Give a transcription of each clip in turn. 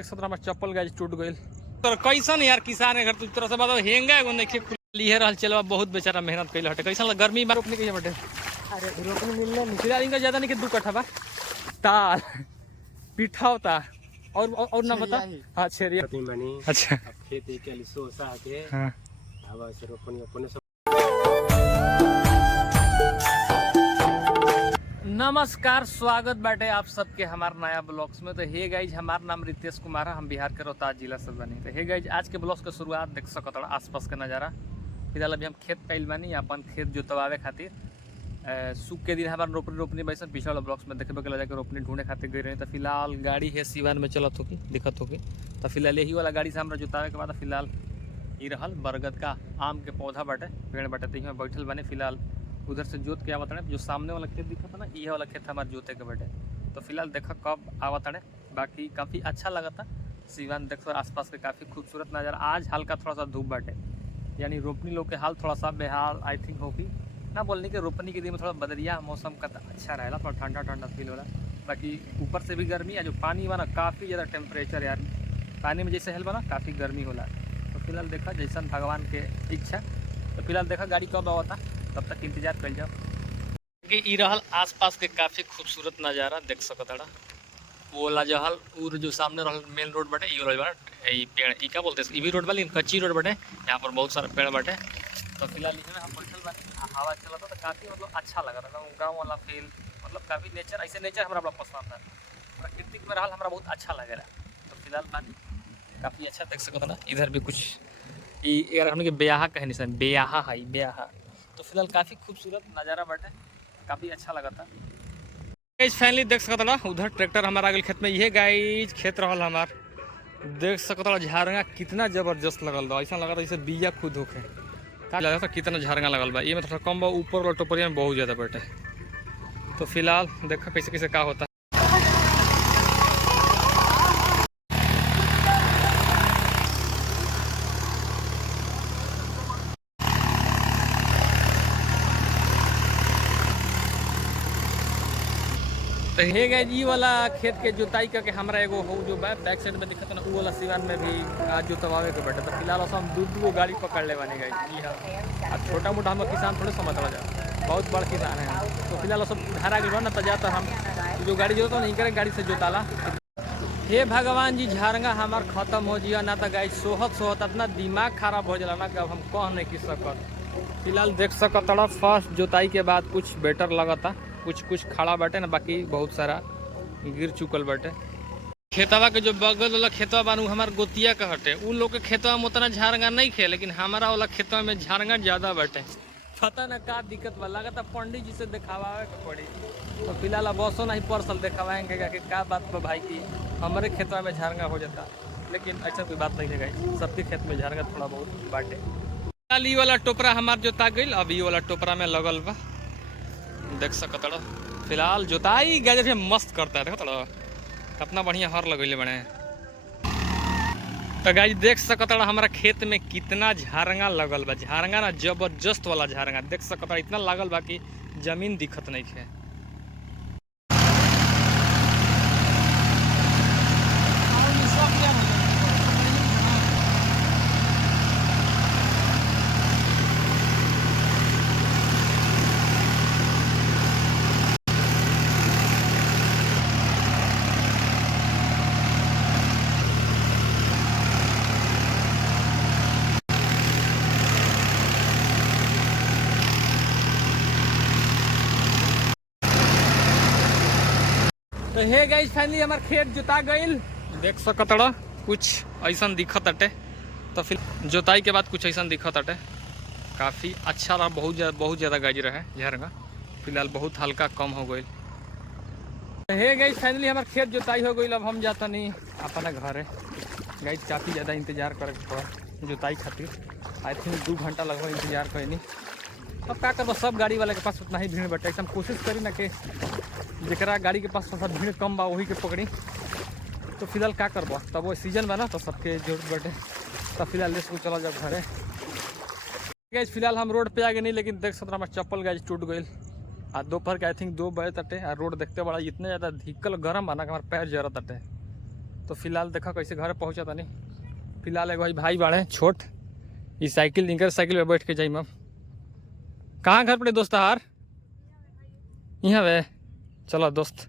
देख सकते हमारे चप्पल गाज टूट गई। तो कैसन यार किसान है घर तू तरह से बताओ हेंगा एगो नहीं लिए रहल चलवा बहुत बेचारा मेहनत कैल हटे कैसन गर्मी में रोपने के बटे। अरे रोपने मिलने नहीं इनका ज्यादा नहीं कि 2 कट्ठा बा ताल पिठा होता और ना बता। हाँ छेरिया अच्छा खेती के लिए सोचा के हाँ अब ऐसे रोपनी अपने। नमस्कार, स्वागत बाटे आप सबके हमारे नया ब्लॉग्स में। तो हे गाइज, हमारा नाम रितेश कुमार है, हम बिहार के रोहतास जिला से बनी। तो हे गाइज, आज के ब्लॉग्स के शुरुआत देख सकत आसपास के नज़ारा। फिलहाल अभी हम खेत पैल बानी, अपन खेत जोतवावे खातिर सूख के दिन हमारे रोपनी वैसे पिछले वाला ब्लॉग्स में देखे के जाकर रोपनी ढूंढे खातिर गई रही। तो फिलहाल गाड़ी है सिवान में चलत होगी दिक्कत होगी। तो फिलहाल यही वाला गाड़ी से हमारा जोतावे के बाद फिलहाल ये रहल बरगद का आम के पौधा बाटे पेड़ बाटे, तो यहाँ बैठल बने। फिलहाल उधर से जोत के आवत है, जो सामने वाला खेत दिखा था ना, ये वाला खेत हमारे जोते के बैठे। तो फिलहाल देखा कब आवत है, बाकी काफ़ी अच्छा लगा था। सिवान देख सो आसपास के काफ़ी खूबसूरत नज़र। आज हल्का थोड़ा सा धूप बाटे, यानी रोपनी लोग के हाल थोड़ा सा बेहाल आई थिंक होगी ना। बोलने के रोपनी के दिन में थोड़ा बदरिया मौसम का अच्छा रहेगा, थोड़ा ठंडा ठंडा फील हो रहा है। बाकी ऊपर से भी गर्मी है, जो पानी बना काफ़ी ज़्यादा टेम्परेचर यार, पानी में जैसे हेल बना काफ़ी गर्मी होला। तो फिलहाल देखा जैसा भगवान के इच्छा। तो फिलहाल देखा गाड़ी कब आवता, तब तक इंतजार कर जाओ कि ई रहल आसपास के काफ़ी खूबसूरत नज़ारा देख सकत है। वो वाला जहल और जो सामने रहल मेन रोड बटे, ये रोड बटे, ये पेड़ ई क्या बोलते हैं, ई भी रोड बा लेकिन कच्ची रोड बटे, यहाँ पर बहुत सारा पेड़ बटे। तो फिलहाल इसमें हम बैठल बानी, हवा चला था, तो काफ़ी मतलब अच्छा लगा था। गाँव वाला फील, मतलब काफ़ी नेचर, ऐसे नेचर हमारा बड़ा पसंद है, प्राकृतिक में रहल हमारा बहुत अच्छा लगेगा। तो फिलहाल बानी काफ़ी अच्छा देख सकते ना। इधर भी कुछ यार हमने ब्याह कहनी सर ब्याह है ब्याह। तो फिलहाल काफ़ी खूबसूरत नज़ारा बाटे, काफ़ी अच्छा लगा था। गाइज फाइनली देख सकता ना, उधर ट्रैक्टर हमारा आगे खेत में, ये गाइज खेत रहल हमार। देख सकता झारंगा कितना जबरदस्त लगल बा, ऐसा लगा था जैसे बिया खुद होके लगा था। कितना झारंगा लगल बा, ये में थोड़ा कम बा, ऊपर वाला टोपरिया में बहुत ज़्यादा बाटे। तो फिलहाल देखा कैसे कैसे क्या होता है। तो हे गाइज, ये वाला खेत के जोताई करके हमारा एगो हो जो बैक साइड में दिखता ना, वो वाला सिवान में भी आज जोतवावे के बैठे। तो फिलहाल हम दो गाड़ी पकड़ ले बने गाइज। जी हाँ, अब छोटा मोटा हम किसान थोड़े समझ रहा जा, बहुत बड़ा किसान है। तो फिलहाल सब धारा गए ना, तो जाता हम जो गाड़ी जोता नहीं करे गाड़ी से जोताला। हे भगवान जी, झारंगा हमार खत्म हो जिया ना, तो गाइज सोहत अपना दिमाग खराब हो जाला ना, कि अब हम कह नहीं की सकत। फिलहाल देख सकत फर्स्ट जोताई के बाद कुछ बेटर लगता, कुछ खड़ा बाटे ना, बाकी बहुत सारा गिर चुकल बाटे। खेतवा के जो बगल वाला खेतवा बानू हमार गोतिया का हटे, उन लोग के खेतवा में उतना झारंगा नहीं खे, लेकिन हमारा वाला खेतवा में झारंगा ज्यादा बाटे। पता ना का दिक्कत बा, लगता पंडित जी से दिखावे के पड़ी। तो फिलहाल अब बसो नहीं परसल दिखावाएंगे कि क्या बात पर भाई की हमारे खेतवा में झारंगा हो जाता, लेकिन ऐसा कोई बात नहीं है गाइस, सबके खेत में झारंगा थोड़ा बहुत बाटे। फिलहाल ये वाला टोपरा हमार जोता गई, अब ये वाला टोपरा में लगल बा देख सकत। फिलहाल जोताई गजब से मस्त करता है, देखो कितना बढ़िया हर लगैले बने। तो गाइस देख सकत हमारा खेत में कितना झारंगा लगल बा, झारंगा ना जबरदस्त वाला झारंगा देख सकत, इतना लागल बा कि जमीन दिखत नहीं है। तो हे गाइस फाइनली हमार खेत जोता गईल, देख सकत कुछ ऐसा दिखत अटे। तो फिर जोताई के बाद कुछ ऐसा दिखत अटे, काफ़ी अच्छा रहा, बहुत ज़्यादा गाज रहा झारंगा। फिलहाल बहुत हल्का कम हो गई। तो हे गाइस फाइनली हमार खेत जोताई हो गई, अब हम जाता नहीं अपना घर है। गाइस काफ़ी ज़्यादा इंतजार करे पड़ा जोताई खातिर, आई थिंक 2 घंटा लगभग इंतजार कैनी। अब क्या करबो, सब गाड़ी वाले के पास उतना ही भीड़ बटे, ऐसा हम कोशिश करी ना कि जरा गाड़ी के पास थोड़ा भीड़ कम बा वही के पकड़ी। तो फिलहाल क्या करबो, तब वो सीजन बा ना, तो सबके जरूरत बटे। तब फिलहाल ले चला जब घरे। गाइस फिलहाल हम रोड पे आ गए नहीं, लेकिन देख सकते हमारा चप्पल गाइस टूट गई। आज दोपहर के आई थिंक 2 बजे तटे, और रोड देखते बड़ा इतना ज़्यादा धिक्कल गर्म बना कि हमारे पैर जरत तटे। तो फिलहाल देखा कैसे घर पहुँचा तनी। फिलहाल एगो भाई बाड़े छोट, ये साइकिल इनकर साइकिल पे बैठ के जाइम। अब कहाँ घर पड़े दोस्त हार यहाँ वे चलो दोस्त।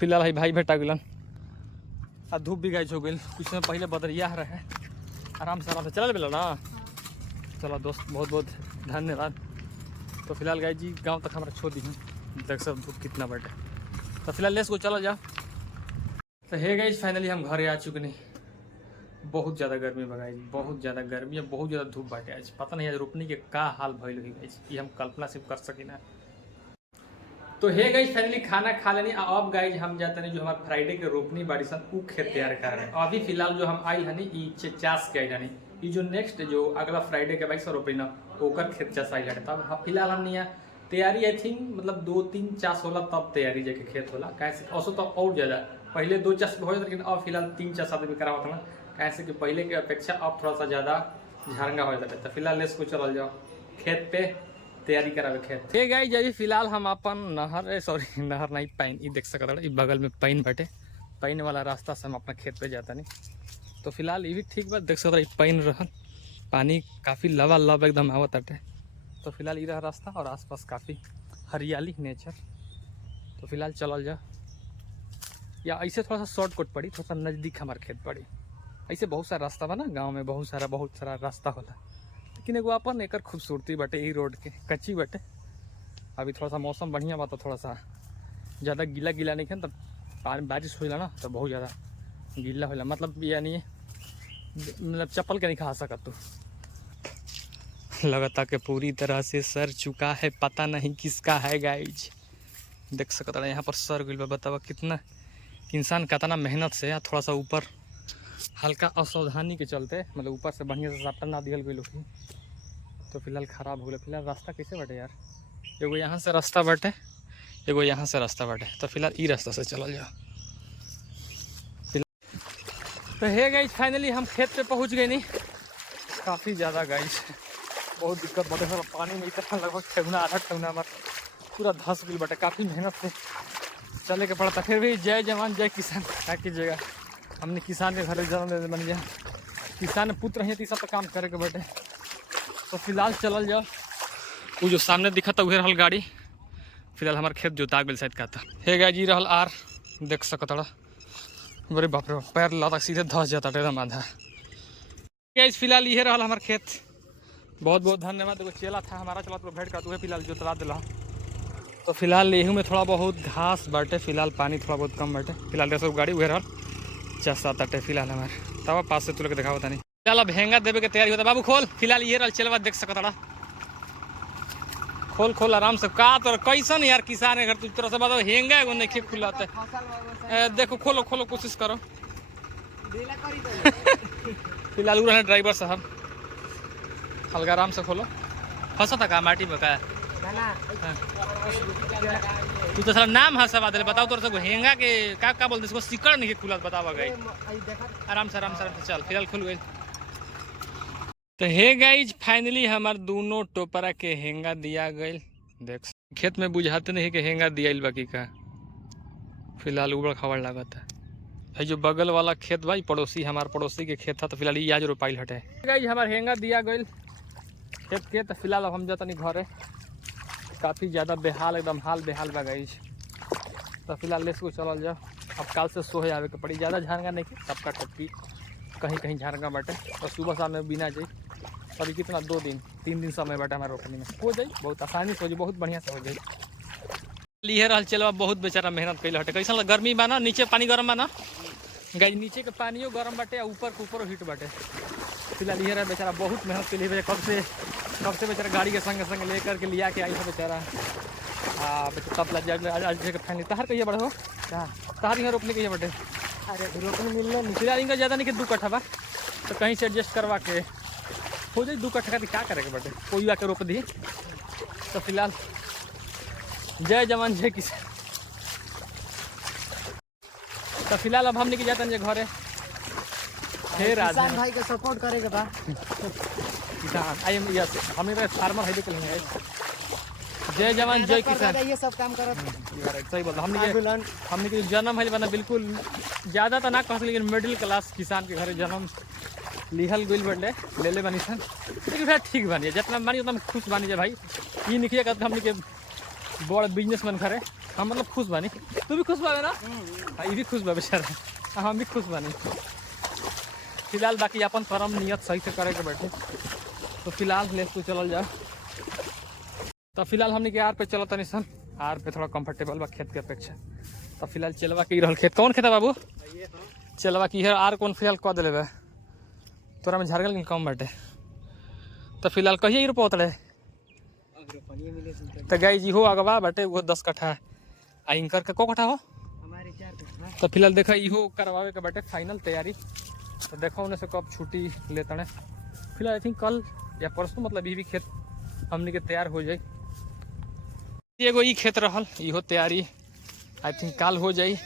फिलहाल है भाई भेटा गलन आ धूप भी गाइज हो गई। कुछ समय पहले बदरिया रहे, आराम से चला बेला ना। चलो दोस्त बहुत बहुत धन्यवाद। तो फिलहाल गाइज जी गांव तक हमारा छोड़ दी देख सब धूप कितना बैठे। तो फिलहाल लेस को चलो जाओ। तो हे गाइज फाइनली हम घर आ चुके नहीं। बहुत ज़्यादा गर्मी बगाई, बहुत ज़्यादा गर्मी है, बहुत ज़्यादा धूप बाटे आज। पता नहीं आज रोपनी के का हाल भइल हुई गाइज, ये हम कल्पना सिर्फ कर सकी ना। तो हे गाइज फाइनली खाना खा लेनी। अब गाइज हम जाते नहीं जो हमारे फ्राइडे के रोपनी बाड़ी सन उ खेत तैयार कर रहे हैं। अभी फिलहाल जो हम आइल हनी ई चास के आइल हनी, ई जो नेक्स्ट जो अगला फ्राइडे के बाईस रोपनी ना ओकर खेत चास आइल हटे। तब फिलहाल हम यहाँ तैयारी आई थिंक मतलब 2-3 चास होला तब तैयारी जाके खेत होला। कैसे औसो तो और ज़्यादा पहले 2 चास हो जाता, लेकिन अब फिलहाल 3 चास आदमी करा होता ना। कैसे कि पहले की अपेक्षा अब थोड़ा सा ज़्यादा झारंगा हो जाता है। तो फिलहाल लेस को चल जाओ खेत पे तैयारी करावे खेत। हे गाइस अभी फिलहाल हम अपन नहर सॉरी नहर नहीं पाइन ई देख सकत है, बगल में पाइन बाटे, पाइन वाला रास्ता से हम अपना खेत पे जाता नहीं। तो फिलहाल ये भी ठीक बात देख सकते है, पाइन रहल पानी काफ़ी लबालब एकदम आवत बाटे। तो फिलहाल ये रहा रास्ता और आसपास काफ़ी हरियाली नेचर। तो फिलहाल चलल जा या ऐसे थोड़ा सा शॉर्टकट पड़ी, थोड़ा सा नज़दीक हमारे खेत पड़ी। ऐसे बहुत सारा रास्ता बा ना गाँव में, बहुत सारा रास्ता होला, लेकिन एगो अपन एकर खूबसूरती बाटे। यही रोड के कच्ची बाटे। अभी थोड़ा सा मौसम बढ़िया बा तो थोड़ा सा ज़्यादा गीला गीला नहीं है, तब बारिश होला ना तो बहुत ज़्यादा गीला होला। मतलब यानी मतलब चप्पल के नहीं खा सकत तू। लगता कि पूरी तरह से सर चुका है, पता नहीं किसका है गाइज। देख सकता है यहाँ पर सर गइल बा। बतावा कितना इंसान कितना मेहनत से थोड़ा सा ऊपर हल्का असावधानी के चलते मतलब ऊपर से बढ़िया से सापटा ना दिखल गई। तो फिलहाल ख़राब हो गया। फिलहाल रास्ता कैसे बाटे यार, एगो यहाँ से रास्ता बाटे, एगो यहाँ से रास्ता बाटे। तो फिलहाल ई रास्ता से चल जाओ। तो हे गाइज फाइनली हम खेत पे पहुँच गए नहीं। काफ़ी ज़्यादा गाइज बहुत दिक्कत बाटे। सर पानी में इतना लगभग ठेगुना आधा ठेगुना हमारा पूरा धस गई बाटे। काफ़ी मेहनत से चले के पड़ता। फिर भी जय जवान जय किसान, क्या कीजिएगा, हमने किसान के घर जन्म बन गया। किसान पुत्र हैं, सब तो काम करे के बैठे। तो फिलहाल चलल जाओ। वो जो सामने दिखा था वही रहल गाड़ी। फिलहाल हमारे खेत जोता गल शायद का था। हे गाय जी रहल आर देख सकता बड़े बाप रे पैर लाता सीधे धस जाता एकदम आधा। फिलहाल ये रहल हमारे खेत। बहुत बहुत धन्यवाद। एगो चेला था हमारा चला तो भेंट का तो फिलहाल जोतवा दिला। तो फिलहाल यही में थोड़ा बहुत घास बाटे। फिलहाल पानी थोड़ा बहुत कम बाटे। फिलहाल देखो गाड़ी वही रहल 6-7 आटे फिलहाल हमारे तब पास से तुल के देखा होता नहीं। चल अब हेंगा देवे के तैयारी होता। बाबू खोल। फिलहाल ये रहा चलवा देख सकता, खोल खोल आराम से। का तो कैसन यार किसान है घर तुझ तरह से बताओ हेंगा एगो नहीं खुलाते। देखो खोलो खोलो कोशिश करो। फिलहाल रहे ड्राइवर साहब, हल्का आराम से खोलो। फंसा था का माटी में का तू तो साला नाम हंसवा दे। बताओ तोर से हेंगा के का बोलते इसको सिकड़ नहीं खुला बतावा गई। आराम से चल। फिलहाल खुल गई। तो हे गाइज फाइनली हमार दोनों टोपरा के हेंगा दिया गई। देख खेत में बुझाते नहीं कि हेंगा दिया बाकी का। फिलहाल उबड़ खाबड़ लागत है। जो बगल वाला खेत भाई पड़ोसी हमारे पड़ोसी के खेत था। तो फिलहाल ये आज रोपाइल हटे गाइज हमारे हेंगा दिया गई खेत के। तो फिलहाल अब हम जाता नहीं घरे। काफ़ी ज़्यादा बेहाल एकदम हाल बेहाल बा गाइज। तो फिलहाल लेस को चल जाओ। अब काल से सोहे आवे के पड़ी। ज़्यादा झारंगा नहीं टपका टपकी कहीं कहीं झारंगा बाटे। और सुबह शाम में बिना जाए अभी कितना 2-3 दिन समय बाटे हमारे रोपनी में हो जाए। बहुत आसानी से हो जाए, बहुत बढ़िया से हो जाए। लिए रहल चलवा बहुत बेचारा मेहनत कैल हटे। कैसा गर्मी बा ना, नीचे पानी गर्म बा ना गाइज, नीचे के पानियो गर्म बाटे ऊपर के ऊपर हीट बाटे। फिलहाल ये रहा बेचारा बहुत मेहनत के लिए। कब से बेचारा गाड़ी के संग संग लेकर के लिया के आई है बेचारा। तब आज फाइनली तहार कहिए बड़े हो तहार यहाँ रोपने कहिए बटे। अरे रोपने मिलने नहीं फिलहाल इनका ज़्यादा नहीं कि 2 कट्ठा बा। तो कहीं से एडजस्ट करवा के हो जाए 2 कट्ठा का क्या करेगा बटे, कोई आके रोप दिए। तो फिलहाल जय जवान जय किसान। तो फिलहाल अब हम लेके जाते हैं घरे। फिर किसान भाई के सपोर्ट करेगा बा। किसान आई एम यस हम फार्मर है देख लेंगे जय जवान जय किसान। ये सब काम करत सही बोल हमने के जन्म है बना बिल्कुल ज़्यादा तो ना कह लेकिन मिडिल क्लास किसान के घरे जन्म लिहल गइल बड़े ले ले बनी सन, लेकिन भाई ठीक बनी जितना बानी उतना खुश बानी भाई। ये निकलिए कहते हमने के बड़ बिजनेसमैन घरे हम मतलब खुश बानी। तू भी खुश बाबे ना? ये भी खुश बा बेचारा, हम भी खुश बानी। फिलहाल बाकी अपन कर्म नियत सही से करे के बैठे तो फिलहाल ले तू चलल जा। तो फिलहाल हमने के आर पे चलो तनी सन, आर पे थोड़ा कंफर्टेबल बा खेत के अपेक्षा। तो फिलहाल चलवा के रहल खेत कौन खेत है बाबू? चलवा की है आर कौन फिलहाल कह दिले बा तोरा में झारगल कम बाटे। तो फिलहाल कहिए रोपत रहे तो गाय जी हो अगवा बाटे वो 10 कट्ठा आ इनकर के को कट्ठा हो हमारे 4 कट्ठा। तो फिलहाल देखा इहो करवावे के बाटे फाइनल तैयारी। तो देखो उन्हें से कब छुट्टी लेते हैं। फिलहाल आई थिंक कल या परसों मतलब ये भी खेत हमने के तैयार हो जाए। एगो ई खेत रहल इहो तैयारी आई थिंक काल हो जाई।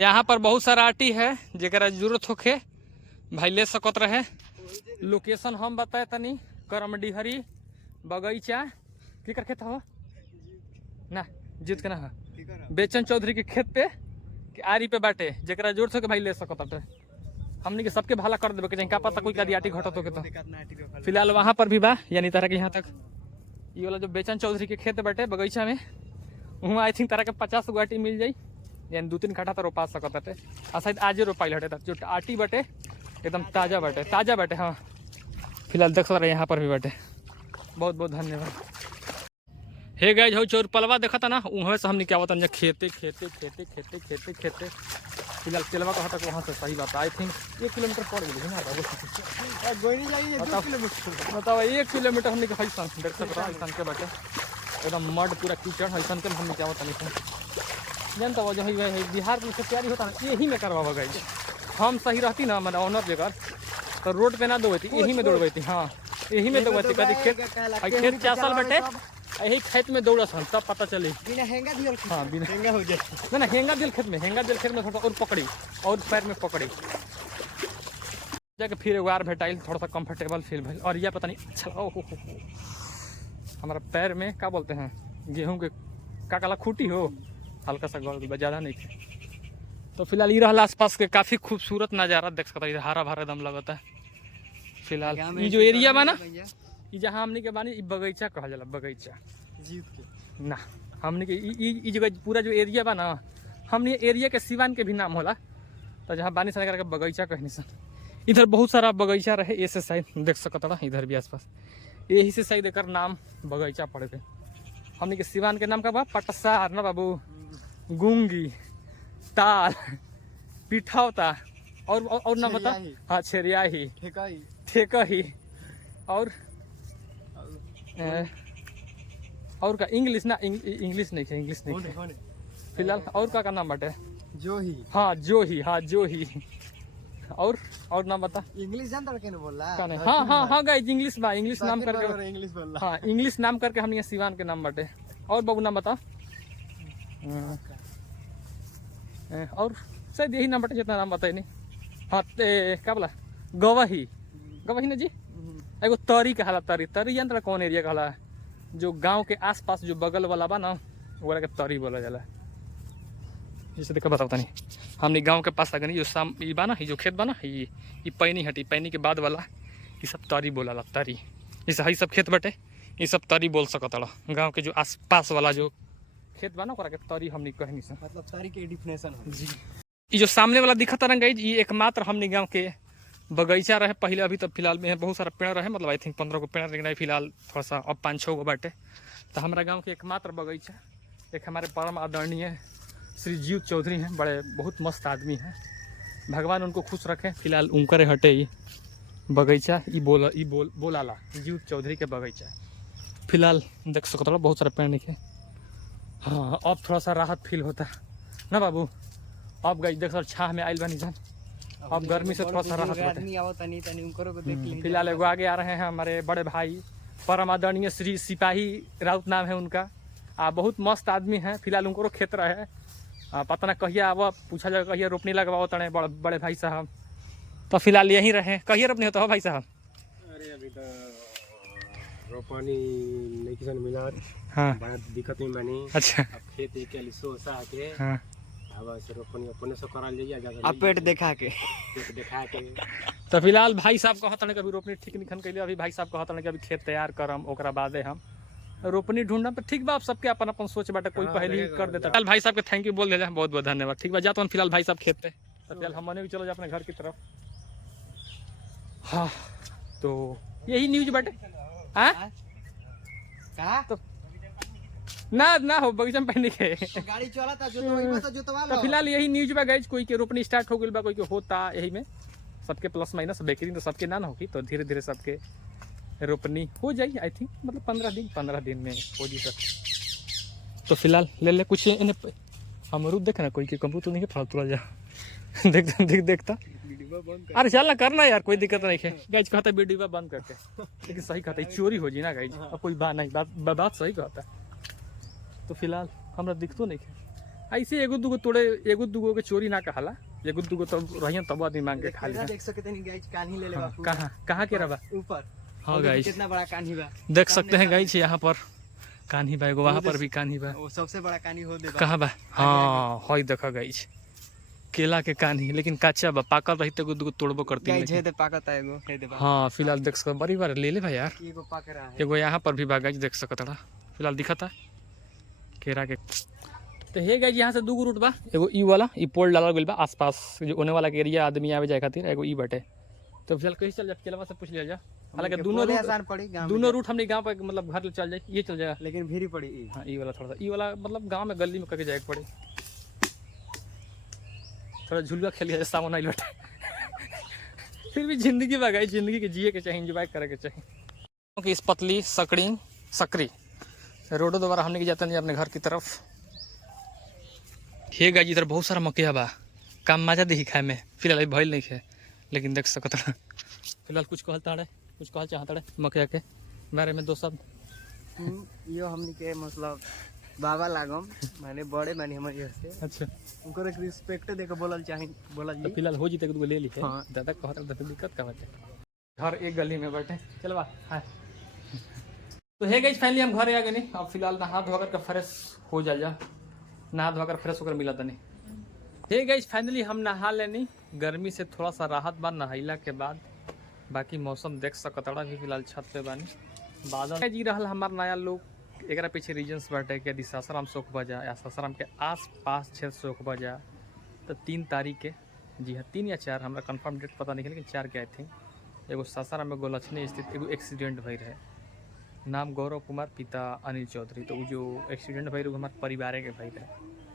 यहाँ पर बहुत सारा आटी है जरा जरूरत होके भाई ले सकत रहे। लोकेशन हम बताए तनी करमडीहरी बगीचा की कर खेत हो ना जीत के ना है बेचन चौधरी के खेत पे आरी पे बाटे जरा जोर से भाई ले सकत बाटे। हमने के सबके भला कर देवे का पता कोई का आटी घटत होके। तो फिलहाल वहाँ पर भी बा यानी तरह के यहाँ तक ये वाला जो बेचन चौधरी के खेत बाटे बगीचा में वहाँ आई थिंक तरह के 50 गो आटी मिल जाई यानी 2-3 कट्ठा तो रोपा सकत बाटे। आ शायद आजे रोपाइल हटे जो आटी बाटे एकदम ताज़ा बाटे। हाँ फिलहाल देख सकते यहाँ पर भी बाटे। बहुत बहुत धन्यवाद। हे गाइस हो चोर पलवा देखा था ना वहाँ से हमने क्या बता खेते फिलहाल चलवा कहाँ तक वहाँ से सही बात आई थिंक 1 किलोमीटर पड़ गई ना बताओ 1 किलोमीटर हमने ऐसा देख सकते ऐसा के बाटे एकदम मड पूरा कीचड़ ऐसा के हमने क्या बता जानता वो जो बिहार में तैयारी होता ना यही में करवा गई। हम सही रहती ना मतलब ऑनर जगह तो रोड पे ना दौड़ती यही में दौड़ती। हाँ यही में दौड़ती कभी खेत 4 साल बैठे यही खेत में दौड़ा सन तब पता चली बिना हेंगा दियल। हाँ बिना हेंगा हो जाए ना हेंगा दिल खेत में थोड़ा और पकड़ी और पैर में पकड़ी जाके फिर एगो आर भेटाइल थोड़ा सा कंफर्टेबल फील भइल। और यह पता नहीं अच्छा हो हमारा पैर में क्या बोलते हैं गेहूं के का काला खूटी हो हल्का सा गल ज़्यादा नहीं थे। तो फिलहाल ये रहा आसपास के काफ़ी खूबसूरत नज़ारा देख सकता है हरा भरा दम लगता है। फिलहाल ये जो एरिया बा ना ये जहाँ हमने के बानी बगीचा कहल जाला बगीचा जीत के ना हमने के ई जगह पूरा जो एरिया बा ना हमने एरिया के सिवान के भी नाम होला। तो जहाँ बानी सन करके बगीचा कहनी सन इधर बहुत सारा बगीचा रहे ऐसे शायद देख सकता था इधर भी आसपास यही से शायद एक नाम बगीचा पड़ गए। हमने के सिवान के नाम का बा पटसार ना बाबू गुंगी ताल पिठौता और नाम बता। हाँ छेरियाही ठेकही और का इंग्लिश नहीं है फिलहाल और का नाम बाटे जो ही। जो ही और नाम बता। इंग्लिश जानता है क्या बोल रहा है? हाँ गाइस इंग्लिश बा इंग्लिश नाम करके इंग्लिश बोल रहा। हाँ इंग्लिश नाम करके हमने सिवान के नाम बाटे। और बाबू नाम बता। और शायद यही नाम बाटे जितना नाम बताए नहीं। हाँ क्या बोला गवाही ना जी एगो तरी कहला तरी जानता कौन एरिया कहला जो गांव के आसपास जो बगल वाला बा ना वो के तरी बोला जाला। जैसे देखो बताता नहीं हमने गांव के पास अगर जो शाम ये बा ना जो खेत बा ना ये पैनी हटी पैनी के बाद वाला ये सब तरी बोला तरी। जैसे हई सब खेत बटे ये सब तरी बोल सकता गाँव के जो आसपास वाला जो खेत बा ना ओकरा के तरी हमने कहनी सन मतलब तरी के डिफिनेशन जी। ये जो सामने वाला दिखत रंग ये एकमात्र हमने गाँव के बगीचा रहे पहले। अभी तो फिलहाल में बहुत सारा पेड़ रहे मतलब आई थिंक 15 गो पेड़ लेकिन फिलहाल थोड़ा सा अब 5-6 गो बाटे। तो हमारा गांव के एकमात्र बगीचा एक हमारे परम आदरणीय श्री जीव चौधरी हैं बड़े बहुत मस्त आदमी हैं भगवान उनको खुश रखें। फिलहाल उनकरे हटे ये बगीचा बोलाला जीव चौधरी के बगीचा फिलहाल देख सकते बहुत सारा पेड़ निके। हाँ अब थोड़ा सा राहत फील होता ना बाबू। अब गई देख सर छाह में आइल बनी जान अब गर्मी से थोड़ा सा राहत होता। फिलहाल एगो आगे आ रहे हैं हमारे बड़े भाई परम आदरणीय श्री सिपाही राउत नाम है उनका। बहुत मस्त आदमी हैं। फिलहाल उनको खेत रहे पता ना कहिया अब पूछा जाएगा कहिया रोपनी लगवाओ तने बड़े भाई साहब। तो फिलहाल यहीं रहे कहिया रोपनी होता हो भाई साहब? अरे अभी तो रोपनी नहीं किसान मिला हाँ बड़ा दिक्कत में बनी। अच्छा अब खेत एक लिसो सा के हाँ अब से रोपनी अपने से करा लिया जाकर अब पेट देखा के पेट दिखा के तो फिलहाल भाई साहब कहता कि अभी रोपनी ठीक निखन कैले अभी भाई साहब कहता कि अभी खेत तैयार करम ओकरा बादे हम रोपनी ढूंढना तो ठीक बा। आप सबके अपन अपन सोच बाटे कोई हाँ, पहले ही लगेगा, कर देता। फिलहाल भाई साहब के थैंक यू बोल दे बहुत बहुत धन्यवाद। ठीक बा जाता हूँ फिलहाल भाई साहब खेत पे। तो फिलहाल हमने भी चलो जा अपने घर की तरफ। हाँ तो यही न्यूज बाटे। हाँ कहा तो ना हो बगीचा में पहने के गाड़ी चला था जो तो जोतवा लो। तो फिलहाल यही न्यूज बा गाइज। कोई के रोपनी स्टार्ट हो गई बा कोई के होता यही में सबके प्लस माइनस बेकरी तो सबके ना होगी तो धीरे धीरे सबके रोपनी हो जाएगी। आई थिंक मतलब 15 दिन में हो जी सर। तो फिलहाल ले कुछ इन्हें अमरूद देखना कोई के कंप्यूटर नहीं है फालतू जा देखता अरे चल ना करना यार कोई दिक्कत नहीं है। गाइज कहता वीडियो बंद करके लेकिन सही कहता है चोरी हो जी ना गाइज। अब कोई बात नहीं बात सही कहता। तो फिलहाल हमरा दिखतो नहीं है ऐसे एगो दूगो तोड़े एगो दूगो के चोरी ना कहला एगो दूगो तब रहियन तब आदमी मांग के खा ले। देख सकते नहीं गाइस कान्ही ले ले बापू। कहाँ के रबा ऊपर। हाँ गाइस कितना बड़ा कान्ही बा देख सकते हैं गाइस यहाँ पर कान्ही बा एगो वहाँ पर भी कान्ही बा। वो सबसे बड़ा कान्ही हो दे कहाँ बा हाँ हई देखा गाइस केला के कान्ही लेकिन कच्चा बा पाकल रही तो दूगो तोड़बो करती गाइस है दे पाकत है एगो है दे बा। हाँ फिलहाल देख सकते बड़ी बार ले भाई यार एगो पाक रहा है एगो यहाँ पर भी बा गाइस देख सकता फिलहाल दिखता केरा के। तो हे गाइस यहाँ से दूगो रूट बा एगो ई वाला ई पोल डालल गइल बा आसपास जो ओने वाला के एरिया आदमी आवे जाए खातिर एगो ई बाटे। तो फिलहाल कहीं चल जा केलवा से पूछ लिया जा। हालांकि दोनों रूट हमने गांव पे मतलब घर चल जाए ये चल जाएगा लेकिन भीरी पड़ी हाँ ई वाला थोड़ा सा ई वाला मतलब गांव में गली में करके जाए पड़े थोड़ा झुलुआ खेल लिया सामान आई लौटे फिर भी जिंदगी बगाई जिंदगी के जिए के चाहिए इंजॉय करे के चाहिए। क्योंकि इस पतली सकरी रोडो दोबारा हमने की जाता नहीं अपने घर की तरफ। हे गाजी इधर बहुत सारा मकैया बा काम मजा देखी खाए में फिलहाल अभी भइल नहीं है लेकिन देख सकता फिलहाल कुछ कहल चाहता है मकैया के बारे में दो शब्द। यो हमनी के मतलब बाबा लागम माने बड़े माने हमारे से अच्छा उनको एक रिस्पेक्ट देके बोलल चाहि बोलल तो जी। फिलहाल हो जीते ले ली है हाँ। दादा कहता तो दिक्कत का बाटे घर एक गली में बैठे चल बा हाँ। तो है गाइस फाइनली हम घर आ गए नहीं अब फिलहाल नहा धोकर के फ्रेश हो जा नहा धोकर फ्रेश होकर मिला तनी। हे गाइस फाइनली हम नहा लेनी गर्मी से थोड़ा सा राहत बा नहाइला के बाद। बाकी मौसम देख सकता भी फिलहाल छत पे बानी बादल जी रहा हमार नया लोग एक पीछे रीजन्स बाटे कि यदि सासाराम शौक बजा या सासाराम के आस पास क्षेत्र शौक बजा तो 3 तारीख के जी हाँ 3 या 4 हमारा कंफर्म डेट पता नहीं लेकिन 4 के आई थिंक एगो सासाराम में गोलछनी स्थित एगो एक्सीडेंट भई रहे नाम गौरव कुमार पिता अनिल चौधरी। तो जो एक्सीडेंट भई रहे हमारे परिवार के भई रहे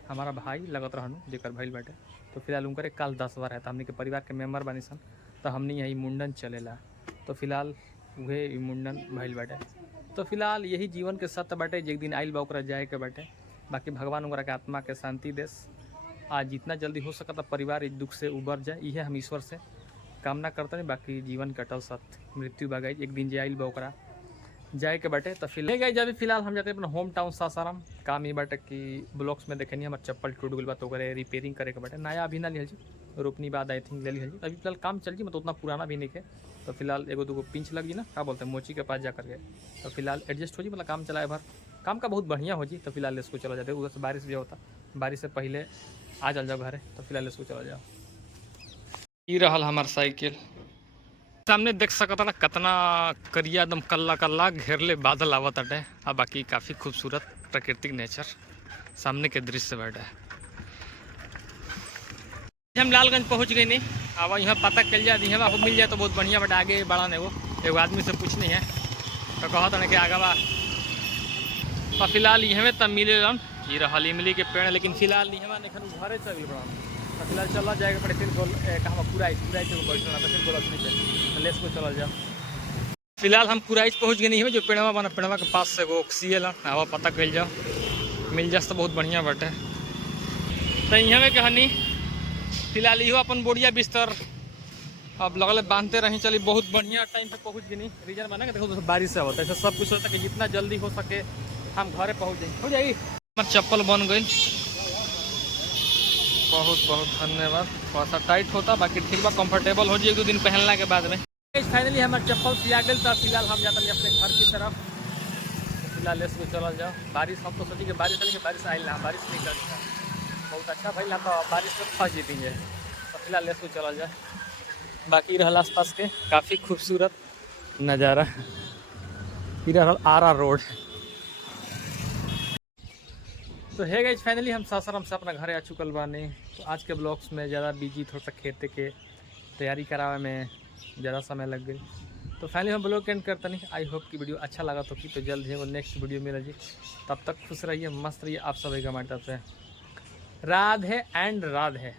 हमारा भाई लगत रहनु जेकर भइल बाटे। तो फिलहाल उनकर काल 10 बार है तो हमने के परिवार के मेम्बर बानी सन तो हमने यही मुंडन चलेला। तो फिलहाल वह मुंडन भइल बाटे। तो फिलहाल यही जीवन के सत्य बाटे एक दिन आइल बा ओकरा जाए के बाटे। बाकी भगवान ओकरा के आत्मा के शांति देस आज जितना जल्दी हो सकता परिवार इस दुख से उबर जाए यह हम ईश्वर से कामना करते हैं। बाकी जीवन कटल सत्य मृत्यु बगाई एक दिन जे आइल बा ओकरा जाए के बाटे। तो फिलहाल गई जब फिलहाल हम जाते हैं अपना होम टाउन सासाराम काम ही बाटे कि ब्लॉक्स में देखे नहीं हमारे चप्पल टूट गई बा तो रिपेयरिंग करे के बाटे नया अभी ना लिहल जी रोपनी बाद आई थिंक ले लिहल जी अभी फिलहाल काम चल जी मतलब उतना पुराना भी नहीं है। तो फिलहाल एगो दूगो पिंच लग जी ना क्या बोलते हैं मोची के पास जा करके तो फिलहाल एडजस्ट हो जी मतलब काम चलाए भर काम का बहुत बढ़िया हो जी। तो फिलहाल इसको चला जाते उधर से बारिश भी होता बारिश से पहले आ चल जाओ घर तो फिलहाल इसको चला जाओ। ये रहा हमार साइकिल सामने देख सकता ना कितना करिया एकदम कल्ला घेरले बादल आवत अटे आ बाकी काफ़ी खूबसूरत प्राकृतिक नेचर सामने के दृश्य बैठा है। हम लालगंज पहुंच गए नहीं अब यहाँ पता चल जाए यहाँ मिल जाए तो बहुत बढ़िया बट आगे बड़ा नहीं वो एगो आदमी से पूछनी है तो कहता ना कि आगे बा तो फिलहाल यहाँ तब मिले ये रहा इमली के पेड़ लेकिन फिलहाल यहाँ घरे चल बड़ा तो फिलहाल चला जाएगा पड़े फिर कहाँ कुराइच बैठना तो फिर गोलछनी पे लेस को चला जाओ। फिलहाल हम कुराइच पहुँच गए नहीं है जो पेड़वा बना पेड़वा के पास से एगो सीएल हवा पता कल जाओ मिल जाए तो बहुत बढ़िया बाटे। तो यहाँ में कहानी फिलहाल इहो अपन बोरिया बिस्तर अब लगल बांधते रही चली बहुत बढ़िया टाइम पे पहुँच गई रीजन बना के देखो बारिश से होता है ऐसा सब कुछ होता है कि जितना जल्दी हो सके हम घरे पहुँच जाए हो जाइए। हमारे चप्पल बन गई बहुत बहुत धन्यवाद थोड़ा सा टाइट होता बाकी ठीक बा कंफर्टेबल हो जाए 1-2 दिन पहनला के बाद में। फाइनली हमारे चप्पल सिया गल तो फिलहाल हम जाते हैं अपने घर की तरफ। फिलहाल लेस को चल जाओ। बारिश हम तो सोची कि बारिश आएगी, बारिश आई ना, बारिश नहीं कर बहुत अच्छा भाई ना, तो बारिश में फंस जीती है। तो फिलहाल लेस को चला जाए। बाकी रहल आस पास के काफ़ी खूबसूरत नज़ारा। फिर रहल आरा रोड। तो है गाइस फाइनली हम सासाराम से अपना घर आ चुकल बानी। तो आज के ब्लॉग्स में ज़्यादा बिजी, थोड़ा सा खेते के तैयारी करावे में ज़्यादा समय लग गई। तो फाइनली हम ब्लॉग एंड करते नहीं। आई होप कि वीडियो अच्छा लगा तो जल्द ही वो नेक्स्ट वीडियो मिला जी। तब तक खुश रहिए, मस्त रहिए। आप सभी का माता से राधे एंड राधे।